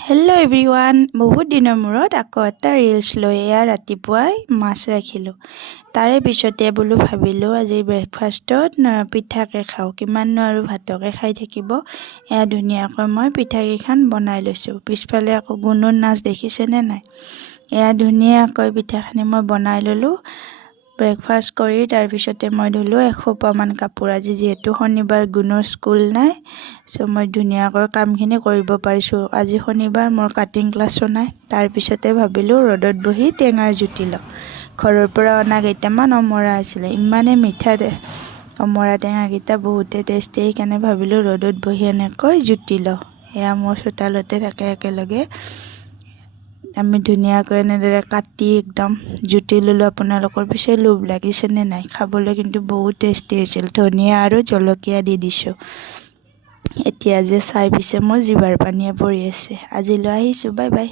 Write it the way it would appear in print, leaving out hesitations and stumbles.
Hello' everyone, বহুত দিনৰ মূৰত আকৌ এটা ৰিলছ লৈ ৰাতিপুৱাই মাছ ৰাখিলোঁ। তাৰে পিছতে বোলো ভাবিলোঁ আজি ব্ৰেকফাষ্টত পিঠাকে খাওঁ, কিমাননো আৰু ভাতকে খাই থাকিব। এয়া ধুনীয়াকৈ মই পিঠাকেইখন বনাই লৈছোঁ। পিছফালে আকৌ গুণৰ নাচ দেখিছেনে নাই। এয়া ধুনীয়াকৈ পিঠাখিনি মই বনাই ল'লোঁ। ব্ৰেকফাষ্ট কৰি তাৰপিছতে মই ধুলোঁ এসোপামান কাপোৰ। আজি যিহেতু শনিবাৰ, গুণৰ স্কুল নাই, চ' মই ধুনীয়াকৈ কামখিনি কৰিব পাৰিছোঁ। আজি শনিবাৰ, মোৰ কাটিং ক্লাছো নাই। তাৰপিছতে ভাবিলোঁ ৰ'দত বহি টেঙাৰ জুতি লওঁ। ঘৰৰ পৰা অনা কেইটামান অমৰা আছিলে, ইমানে মিঠা অমৰা টেঙাকেইটা, বহুতে টেষ্টি, সেইকাৰণে ভাবিলোঁ ৰ'দত বহি এনেকৈ জুতি লওঁ। এয়া মোৰ চোতালতে থাকে একেলগে। আমি ধুনীয়াকৈ এনেদৰে কাটি একদম জুতি ল'লোঁ। আপোনালোকৰ পিছে লোভ লাগিছেনে নাই? খাবলৈ কিন্তু বহুত টেষ্টি হৈছিল। ধনিয়া আৰু জলকীয়া দি দিছোঁ। এতিয়া যে চাই পিছে মোৰ জিভাৰ পানীয়ে পৰি আছে। আজিলৈ আহিছোঁ, বাই বাই।